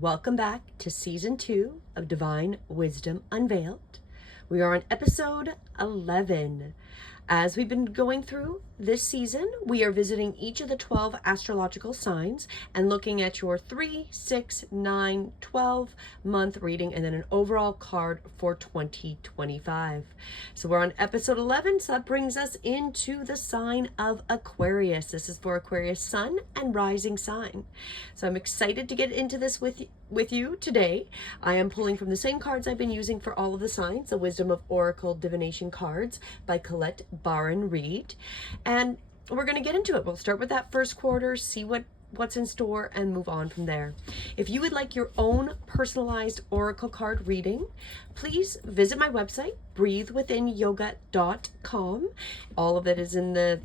Welcome back to season 2 of Divine Wisdom Unveiled. We are on episode 11. As we've been going through this season, we are visiting each of the 12 astrological signs and looking at your 3, 6, 9, 12 month reading and then an overall card for 2025. So we're on episode 11, so that brings us into the sign of Aquarius. This is for Aquarius sun and rising sign. So I'm excited to get into this with you today. I am pulling from the same cards I've been using for all of the signs, the Wisdom of Oracle Divination cards by Colette Baron Reed. And we're going to get into it. We'll start with that first quarter, see what's in store, and move on from there. If you would like your own personalized oracle card reading, please visit my website, breathewithinyoga.com. All of it is in the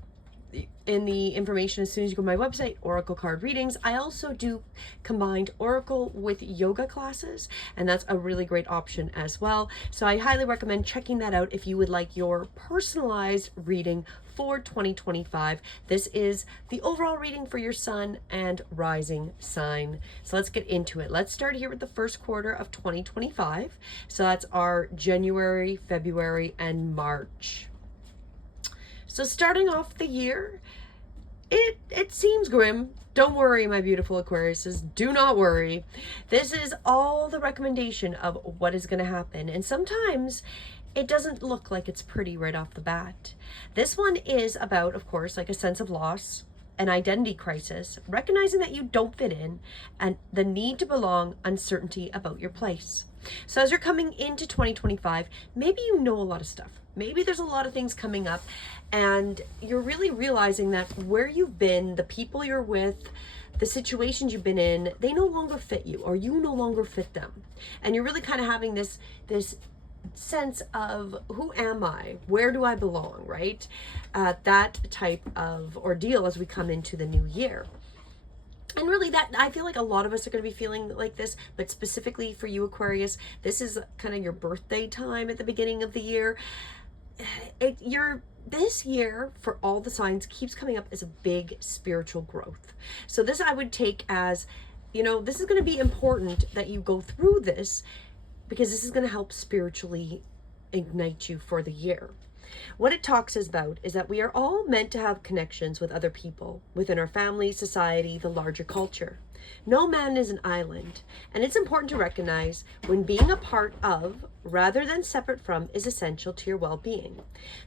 information as soon as you go to my website, Oracle Card Readings. I also do combined Oracle with yoga classes, and that's a really great option as well. So I highly recommend checking that out if you would like your personalized reading for 2025. This is the overall reading for your sun and rising sign. So let's get into it. Let's start here with the first quarter of 2025. So that's our January, February, and March. So starting off the year, it seems grim. Don't worry, my beautiful Aquariuses. Do not worry. This is all the recommendation of what is going to happen. And sometimes it doesn't look like it's pretty right off the bat. This one is about, of course, like a sense of loss, an identity crisis, recognizing that you don't fit in, and the need to belong, uncertainty about your place. So as you're coming into 2025, maybe you know a lot of stuff. Maybe there's a lot of things coming up and you're really realizing that where you've been, the people you're with, the situations you've been in, they no longer fit you, or you no longer fit them. And you're really kind of having this sense of, who am I? Where do I belong, right? That type of ordeal as we come into the new year. And really, that I feel like a lot of us are going to be feeling like this, but specifically for you, Aquarius, this is kind of your birthday time at the beginning of the year. This year, for all the signs, keeps coming up as a big spiritual growth. So this I would take as, this is going to be important that you go through this, because this is going to help spiritually ignite you for the year. What it talks about is that we are all meant to have connections with other people within our family, society, the larger culture. No man is an island, and it's important to recognize when being a part of, rather than separate from, is essential to your well-being.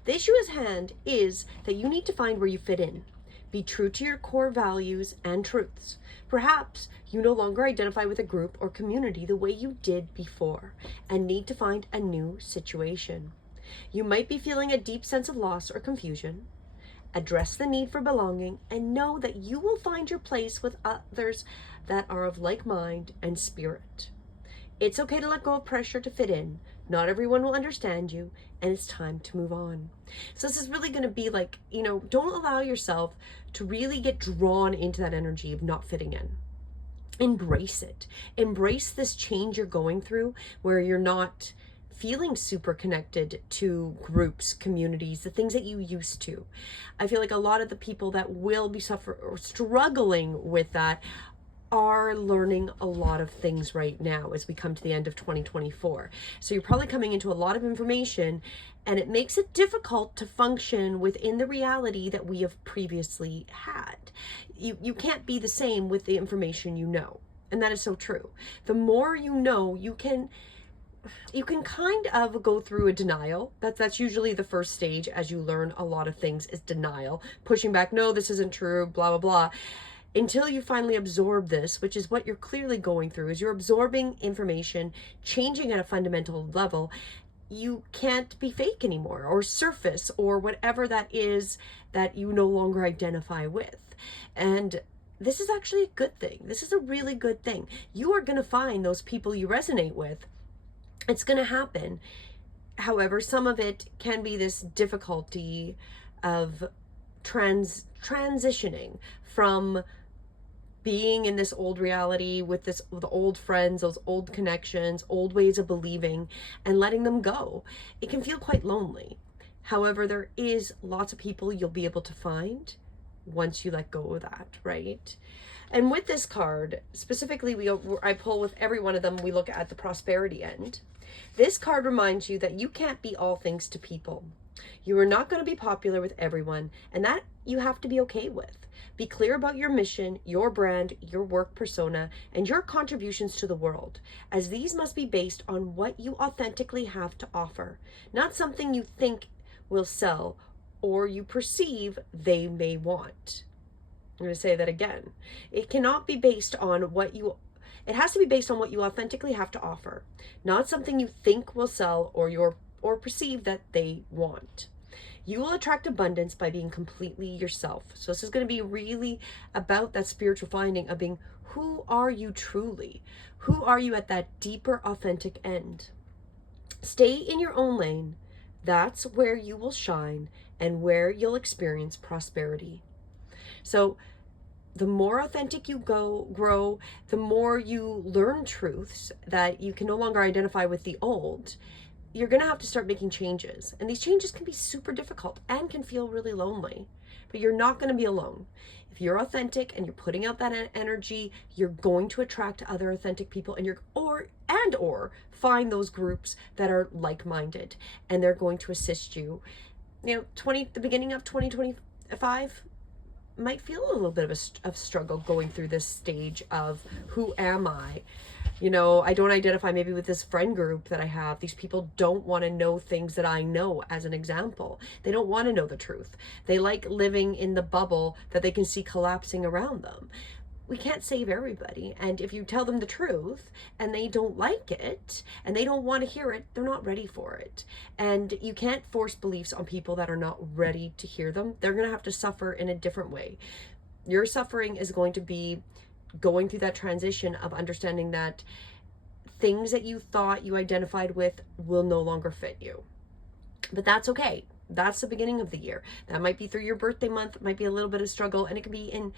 The issue at hand is that you need to find where you fit in. Be true to your core values and truths. Perhaps you no longer identify with a group or community the way you did before, and need to find a new situation. You might be feeling a deep sense of loss or confusion. Address the need for belonging and know that you will find your place with others that are of like mind and spirit. It's okay to let go of pressure to fit in. Not everyone will understand you, and it's time to move on. So this is really going to be like, don't allow yourself to really get drawn into that energy of not fitting in. Embrace it. Embrace this change you're going through where you're not feeling super connected to groups, communities, the things that you used to. I feel like a lot of the people that will be struggling with that are learning a lot of things right now as we come to the end of 2024. So you're probably coming into a lot of information, and it makes it difficult to function within the reality that we have previously had. You can't be the same with the information you know. And that is so true. The more you know, you can kind of go through a denial. That's usually the first stage as you learn a lot of things, is denial, pushing back, no, this isn't true, blah, blah, blah, until you finally absorb this, which is what you're clearly going through, is you're absorbing information, changing at a fundamental level. You can't be fake anymore, or surface, or whatever that is that you no longer identify with. And this is actually a good thing. This is a really good thing. You are going to find those people you resonate with. It's going to happen. However, some of it can be this difficulty of transitioning from being in this old reality with the old friends, those old connections, old ways of believing, and letting them go. It can feel quite lonely. However, there is lots of people you'll be able to find once you let go of that, right? And with this card, specifically, I pull with every one of them, we look at the prosperity end. This card reminds you that you can't be all things to people. You are not going to be popular with everyone, and that you have to be okay with. Be clear about your mission, your brand, your work persona, and your contributions to the world, as these must be based on what you authentically have to offer, not something you think will sell or you perceive they may want. I'm going to say that again. It cannot be based on it has to be based on what you authentically have to offer, not something you think will sell or perceive that they want. You will attract abundance by being completely yourself. So this is going to be really about that spiritual finding of being, who are you truly? Who are you at that deeper, authentic end? Stay in your own lane. That's where you will shine and where you'll experience prosperity. So the more authentic you grow, the more you learn truths that you can no longer identify with the old. You're going to have to start making changes. And these changes can be super difficult and can feel really lonely. But you're not going to be alone. If you're authentic and you're putting out that energy, you're going to attract other authentic people, and or find those groups that are like-minded, and they're going to assist you. You know, the beginning of 2025 might feel a little bit of a struggle going through this stage of, who am I? You know, I don't identify maybe with this friend group that I have. These people don't want to know things that I know, as an example. They don't want to know the truth. They like living in the bubble that they can see collapsing around them. We can't save everybody. And if you tell them the truth and they don't like it and they don't want to hear it, they're not ready for it. And you can't force beliefs on people that are not ready to hear them. They're going to have to suffer in a different way. Your suffering is going to be going through that transition of understanding that things that you thought you identified with will no longer fit you. But that's okay. That's the beginning of the year. That might be through your birthday month. It might be a little bit of struggle, and it can be in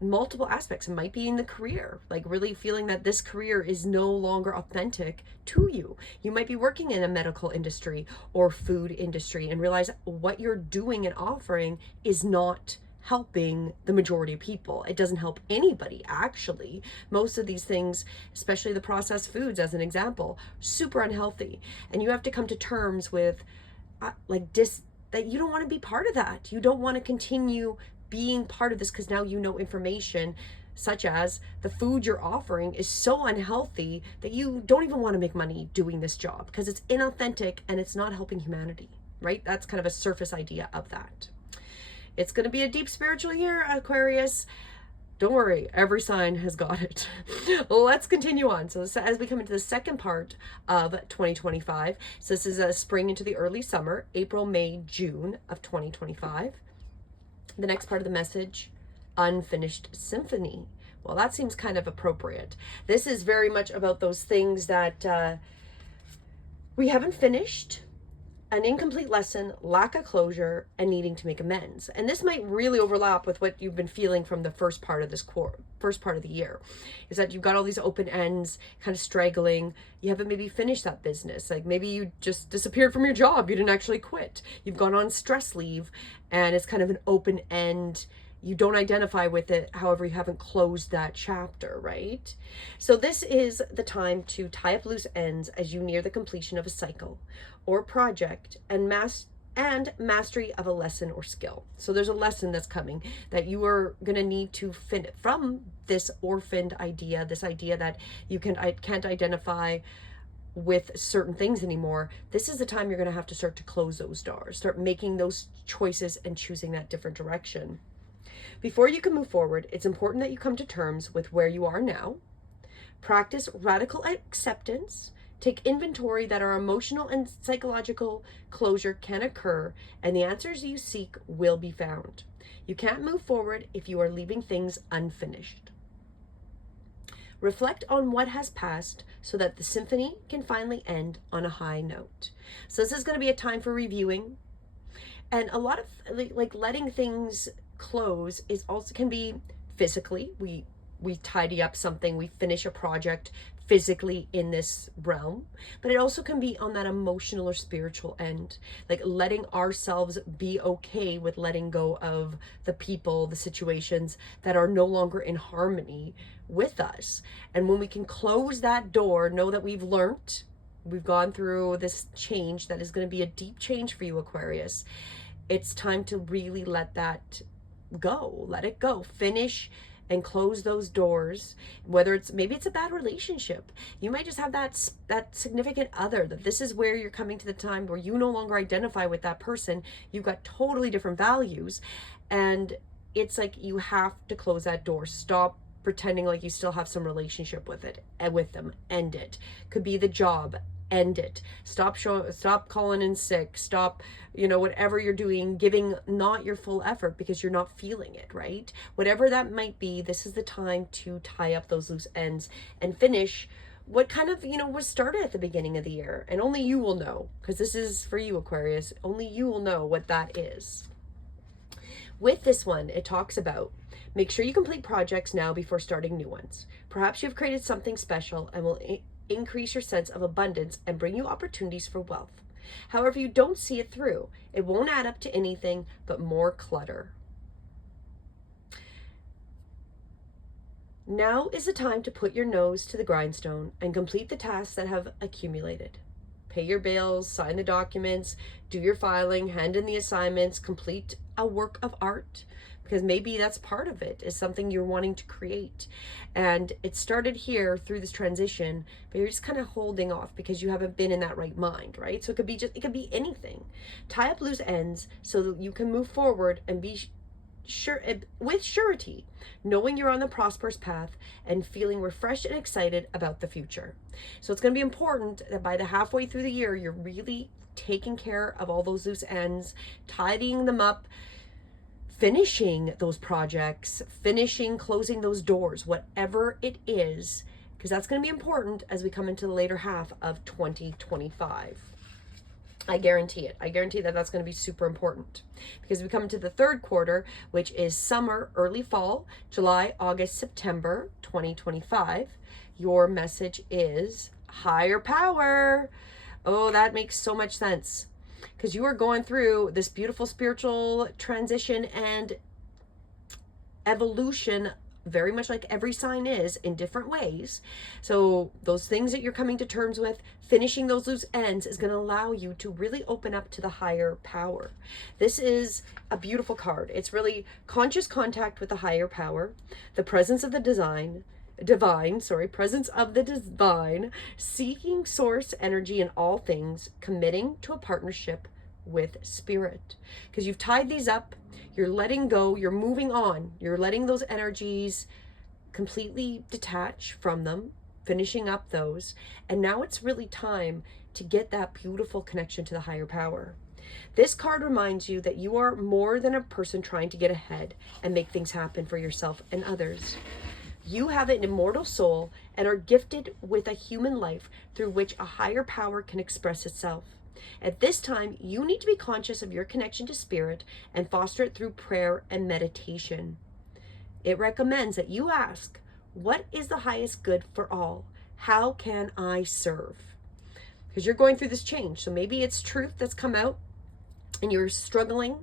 multiple aspects. It might be in the career, like really feeling that this career is no longer authentic to you. You might be working in a medical industry or food industry and realize what you're doing and offering is not helping the majority of people. It doesn't help anybody, actually. Most of these things, especially the processed foods as an example, super unhealthy. And you have to come to terms with that you don't want to be part of that. You don't want to continue being part of this, because now you know information such as the food you're offering is so unhealthy that you don't even want to make money doing this job because it's inauthentic and it's not helping humanity, right? That's kind of a surface idea of that. It's going to be a deep spiritual year, Aquarius. Don't worry, every sign has got it. Let's continue on. So as we come into the second part of 2025, so this is a spring into the early summer, April, May, June of 2025. The next part of the message, unfinished symphony. Well, that seems kind of appropriate. This is very much about those things that we haven't finished, an incomplete lesson, lack of closure, and needing to make amends. And this might really overlap with what you've been feeling from the first part of first part of the year, is that you've got all these open ends kind of straggling. You haven't maybe finished that business. Like maybe you just disappeared from your job. You didn't actually quit. You've gone on stress leave and it's kind of an open end. You don't identify with it. However, you haven't closed that chapter, right? So this is the time to tie up loose ends as you near the completion of a cycle or project and mastery of a lesson or skill. So there's a lesson that's coming that you are going to need to finish from this orphaned idea, this idea that you can't identify with certain things anymore. This is the time you're going to have to start to close those doors, start making those choices and choosing that different direction. Before you can move forward, it's important that you come to terms with where you are now. Practice radical acceptance. Take inventory that our emotional and psychological closure can occur, and the answers you seek will be found. You can't move forward if you are leaving things unfinished. Reflect on what has passed so that the symphony can finally end on a high note. So this is going to be a time for reviewing, and a lot of like letting things close is also can be physically. we tidy up something, we finish a project physically in this realm, but it also can be on that emotional or spiritual end, like letting ourselves be okay with letting go of the people, the situations that are no longer in harmony with us. And when we can close that door, know that we've learned, we've gone through this change that is going to be a deep change for you, Aquarius. It's time to really let that go, let it go, finish and close those doors. Whether it's, maybe it's a bad relationship, you might just have that significant other, that this is where you're coming to the time where you no longer identify with that person, you've got totally different values, and it's like you have to close that door. Stop pretending like you still have some relationship with it, with them. End it. Could be the job. End it. Stop calling in sick. Stop, whatever you're doing, giving not your full effort because you're not feeling it, right? Whatever that might be, this is the time to tie up those loose ends and finish what kind of, was started at the beginning of the year. And only you will know, because this is for you, Aquarius. Only you will know what that is. With this one, it talks about, make sure you complete projects now before starting new ones. Perhaps you've created something special and will increase your sense of abundance and bring you opportunities for wealth. However, you don't see it through, it won't add up to anything but more clutter. Now is the time to put your nose to the grindstone and complete the tasks that have accumulated. Pay your bills, sign the documents, do your filing, hand in the assignments, complete a work of art, because maybe that's part of it, is something you're wanting to create. And it started here through this transition, but you're just kind of holding off because you haven't been in that right mind, right? So it could be anything. Tie up loose ends so that you can move forward and be sure, with surety, knowing you're on the prosperous path and feeling refreshed and excited about the future. So it's going to be important that by the halfway through the year, you're really taking care of all those loose ends, tidying them up, finishing those projects, closing those doors, whatever it is, because that's going to be important as we come into the later half of 2025. I guarantee it. I guarantee that that's going to be super important, because we come into the third quarter, which is summer, early fall, July, August, September 2025. Your message is higher power. Oh, that makes so much sense, because you are going through this beautiful spiritual transition and evolution, very much like every sign is, in different ways. So those things that you're coming to terms with, finishing those loose ends, is going to allow you to really open up to the higher power. This is a beautiful card. It's really conscious contact with the higher power, the presence of the presence of the divine, seeking source energy in all things, committing to a partnership with spirit. Because you've tied these up, you're letting go, you're moving on, you're letting those energies completely detach from them, finishing up those, and now it's really time to get that beautiful connection to the higher power. This card reminds you that you are more than a person trying to get ahead and make things happen for yourself and others. You have an immortal soul and are gifted with a human life through which a higher power can express itself. At this time, you need to be conscious of your connection to spirit and foster it through prayer and meditation. It recommends that you ask, what is the highest good for all? How can I serve? Because you're going through this change. So maybe it's truth that's come out and you're struggling,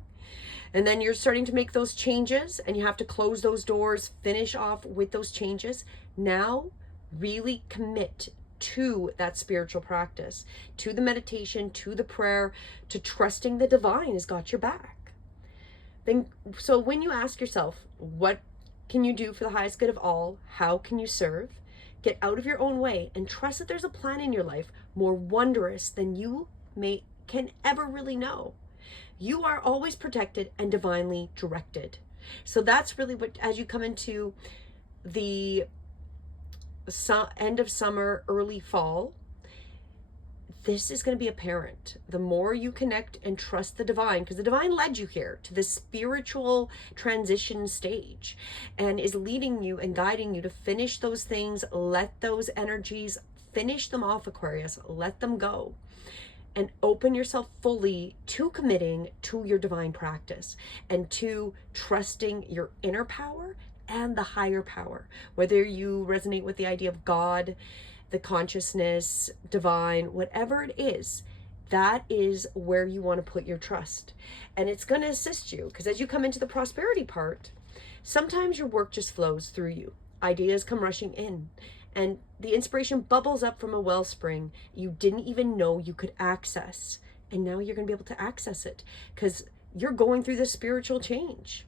and then you're starting to make those changes and you have to close those doors, finish off with those changes. Now, really commit to that spiritual practice, to the meditation, to the prayer, to trusting the divine has got your back. So when you ask yourself, what can you do for the highest good of all? How can you serve? Get out of your own way and trust that there's a plan in your life more wondrous than you can ever really know. You are always protected and divinely directed. So that's really what, as you come into the end of summer, early fall, this is going to be apparent. The more you connect and trust the divine, because the divine led you here to this spiritual transition stage and is leading you and guiding you to finish those things, let those energies, finish them off, Aquarius, let them go. And open yourself fully to committing to your divine practice and to trusting your inner power and the higher power. Whether you resonate with the idea of God, the consciousness, divine, whatever it is, that is where you want to put your trust. And it's going to assist you, because as you come into the prosperity part, sometimes your work just flows through you. Ideas come rushing in, and the inspiration bubbles up from a wellspring you didn't even know you could access. And now you're going to be able to access it because you're going through this spiritual change.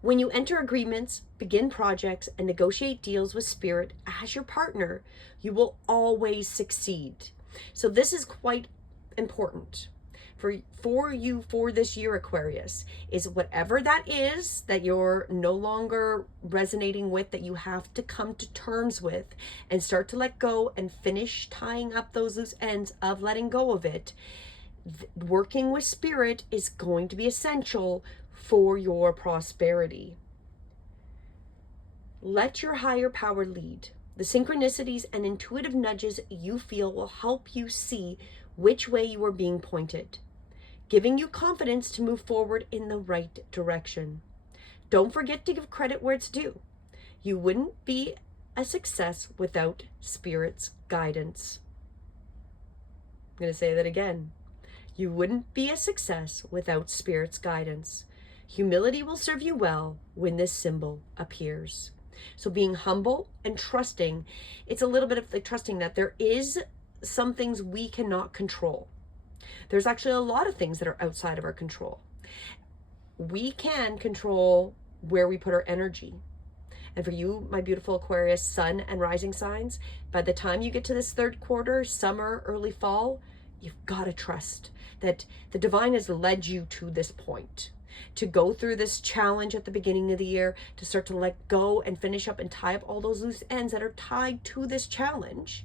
When you enter agreements, begin projects, and negotiate deals with spirit as your partner, you will always succeed. So this is quite important for you for this year, Aquarius, is whatever that is that you're no longer resonating with, that you have to come to terms with and start to let go and finish tying up those loose ends of letting go of it. Working with spirit is going to be essential for your prosperity. Let your higher power lead. The synchronicities and intuitive nudges you feel will help you see which way you are being pointed, giving you confidence to move forward in the right direction. Don't forget to give credit where it's due. You wouldn't be a success without Spirit's guidance. I'm going to say that again. You wouldn't be a success without Spirit's guidance. Humility will serve you well when this symbol appears. So being humble and trusting, it's a little bit of like trusting that there is some things we cannot control. There's actually a lot of things that are outside of our control. We can control where we put our energy. And for you, my beautiful Aquarius, sun and rising signs, by the time you get to this third quarter, summer, early fall, you've got to trust that the divine has led you to this point, to go through this challenge at the beginning of the year, to start to let go and finish up and tie up all those loose ends that are tied to this challenge,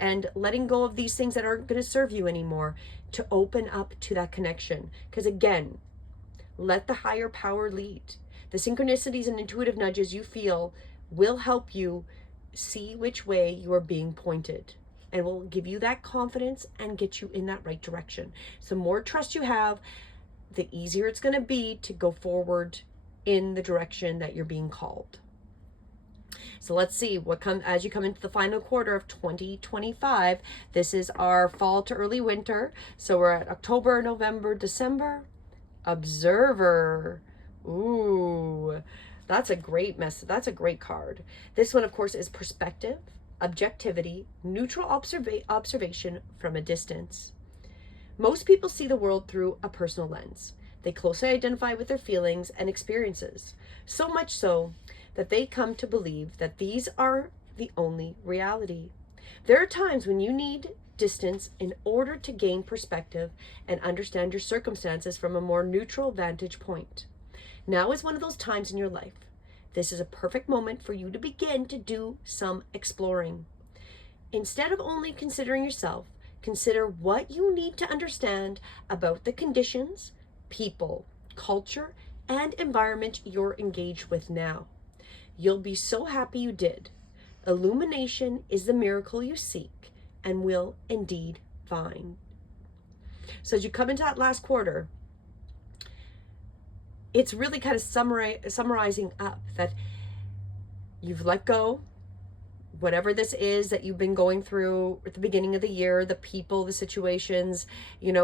and letting go of these things that aren't going to serve you anymore, to open up to that connection. Because again, let the higher power lead. The synchronicities and intuitive nudges you feel will help you see which way you are being pointed, and will give you that confidence and get you in that right direction. So the more trust you have, the easier it's going to be to go forward in the direction that you're being called. So let's see what comes as you come into the final quarter of 2025. This is our fall to early winter. So we're at October, November, December. Observer. Ooh, that's a great mess. That's a great card. This one, of course, is perspective, objectivity, neutral observation from a distance. Most people see the world through a personal lens. They closely identify with their feelings and experiences, so much so that they come to believe that these are the only reality. There are times when you need distance in order to gain perspective and understand your circumstances from a more neutral vantage point. Now is one of those times in your life. This is a perfect moment for you to begin to do some exploring. Instead of only considering yourself, consider what you need to understand about the conditions, people, culture, and environment you're engaged with now. You'll be so happy you did. Illumination is the miracle you seek and will indeed find. So as you come into that last quarter, it's really kind of summarizing up that you've let go, whatever this is that you've been going through at the beginning of the year, the people, the situations,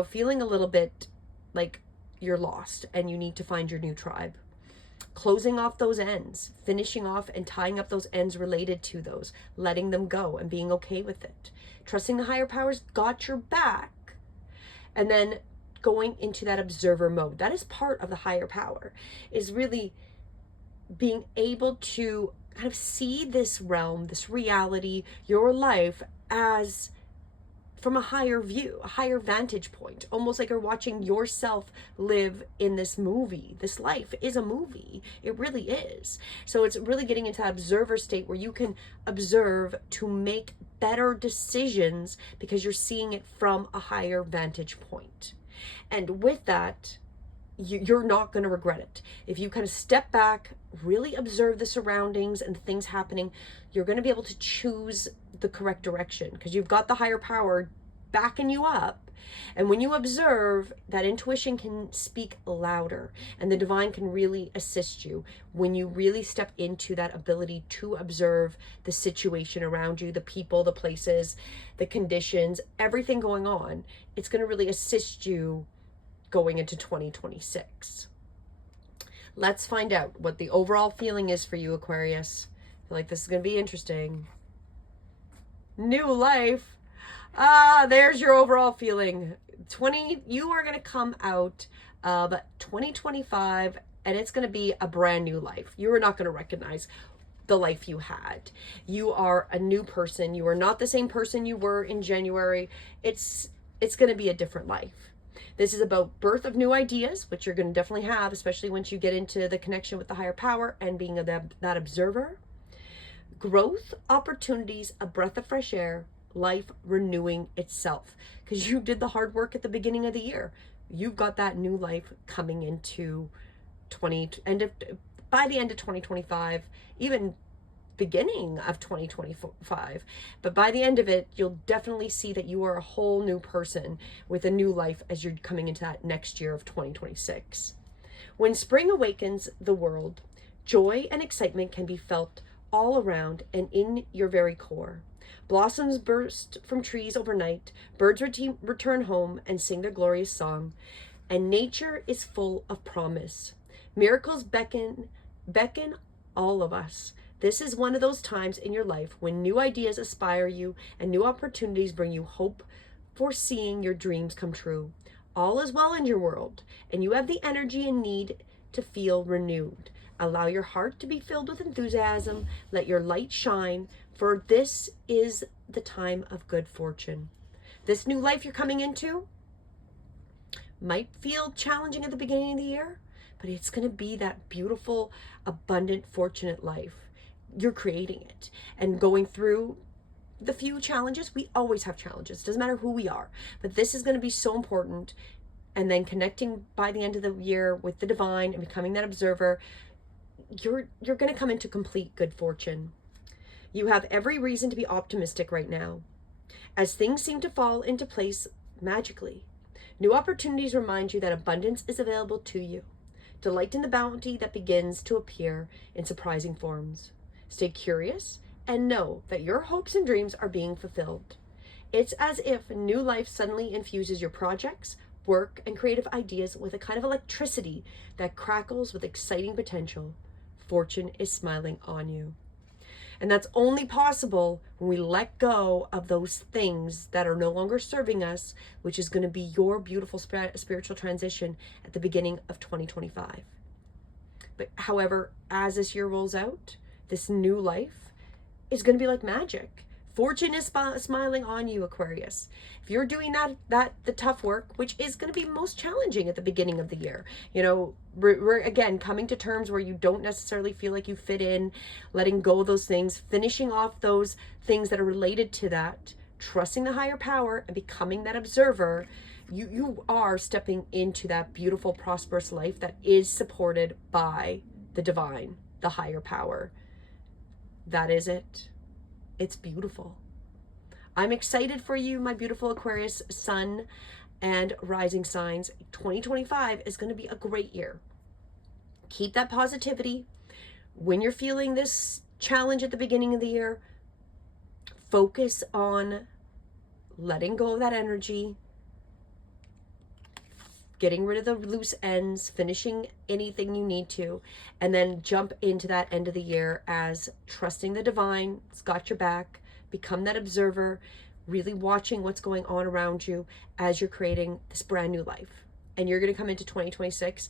feeling a little bit like you're lost and you need to find your new tribe. Closing off those ends, finishing off and tying up those ends related to those, letting them go and being okay with it. Trusting the higher powers got your back. And then going into that observer mode. That is part of the higher power, is really being able to kind of see this realm, this reality, your life as from a higher view, a higher vantage point, almost like you're watching yourself live in this movie. This life is a movie. It really is. So it's really getting into that observer state where you can observe to make better decisions because you're seeing it from a higher vantage point. And with that, you're not going to regret it. If you kind of step back, really observe the surroundings and the things happening, you're going to be able to choose the correct direction because you've got the higher power backing you up. And when you observe, that intuition can speak louder, and the divine can really assist you when you really step into that ability to observe the situation around you, the people, the places, the conditions, everything going on. It's going to really assist you going into 2026. Let's find out what the overall feeling is for you, Aquarius. I feel like this is going to be interesting. New life. There's your overall feeling. You are going to come out of 2025, and it's going to be a brand new life. You are not going to recognize the life you had. You are a new person. You are not the same person you were in January. It's going to be a different life. This is about birth of new ideas, which you're going to definitely have, especially once you get into the connection with the higher power and being that observer. Growth, opportunities, a breath of fresh air, life renewing itself, because you did the hard work at the beginning of the year. You've got that new life coming into by the end of 2025, even beginning of 2025. But by the end of it, you'll definitely see that you are a whole new person with a new life as you're coming into that next year of 2026. When spring awakens the world, joy and excitement can be felt all around and in your very core. Blossoms burst from trees overnight, birds return home and sing their glorious song, and nature is full of promise. Miracles beckon all of us. This is one of those times in your life when new ideas inspire you and new opportunities bring you hope for seeing your dreams come true. All is well in your world, and you have the energy and need to feel renewed. Allow your heart to be filled with enthusiasm. Let your light shine, for this is the time of good fortune. This new life you're coming into might feel challenging at the beginning of the year, but it's going to be that beautiful, abundant, fortunate life. You're creating it and going through the few challenges. We always have challenges. Doesn't matter who we are, but this is going to be so important. And then connecting by the end of the year with the divine and becoming that observer, you're going to come into complete good fortune. You have every reason to be optimistic right now, as things seem to fall into place magically. New opportunities remind you that abundance is available to you. Delight in the bounty that begins to appear in surprising forms. Stay curious and know that your hopes and dreams are being fulfilled. It's as if new life suddenly infuses your projects, work, and creative ideas with a kind of electricity that crackles with exciting potential. Fortune is smiling on you. And that's only possible when we let go of those things that are no longer serving us, which is going to be your beautiful spiritual transition at the beginning of 2025. But however, as this year rolls out, this new life is going to be like magic. Fortune is smiling on you, Aquarius. If you're doing the tough work, which is going to be most challenging at the beginning of the year, we're again coming to terms where you don't necessarily feel like you fit in, letting go of those things, finishing off those things that are related to that, trusting the higher power and becoming that observer. You are stepping into that beautiful, prosperous life that is supported by the divine, the higher power. That is it. It's beautiful. I'm excited for you, my beautiful Aquarius sun and rising signs. 2025 is going to be a great year. Keep that positivity. When you're feeling this challenge at the beginning of the year, focus on letting go of that energy, getting rid of the loose ends, finishing anything you need to, and then jump into that end of the year as trusting the divine. It's got your back. Become that observer, really watching what's going on around you as you're creating this brand new life. And you're going to come into 2026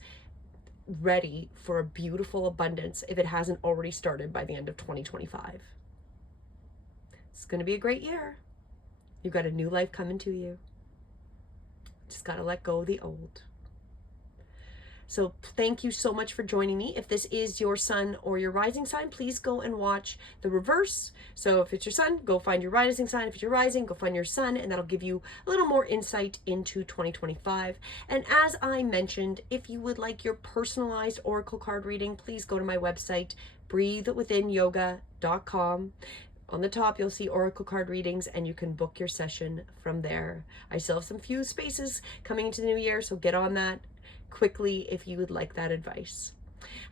ready for a beautiful abundance if it hasn't already started by the end of 2025. It's going to be a great year. You've got a new life coming to you. Just got to let go of the old. So thank you so much for joining me. If this is your sun or your rising sign, please go and watch the reverse. So if it's your sun, go find your rising sign. If it's your rising, go find your sun, and that'll give you a little more insight into 2025. And as I mentioned, if you would like your personalized oracle card reading, please go to my website, breathewithinyoga.com. On the top, you'll see oracle card readings, and you can book your session from there. I still have some few spaces coming into the new year, so get on that quickly if you would like that advice.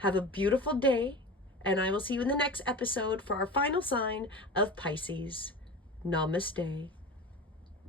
Have a beautiful day, and I will see you in the next episode for our final sign of Pisces. Namaste.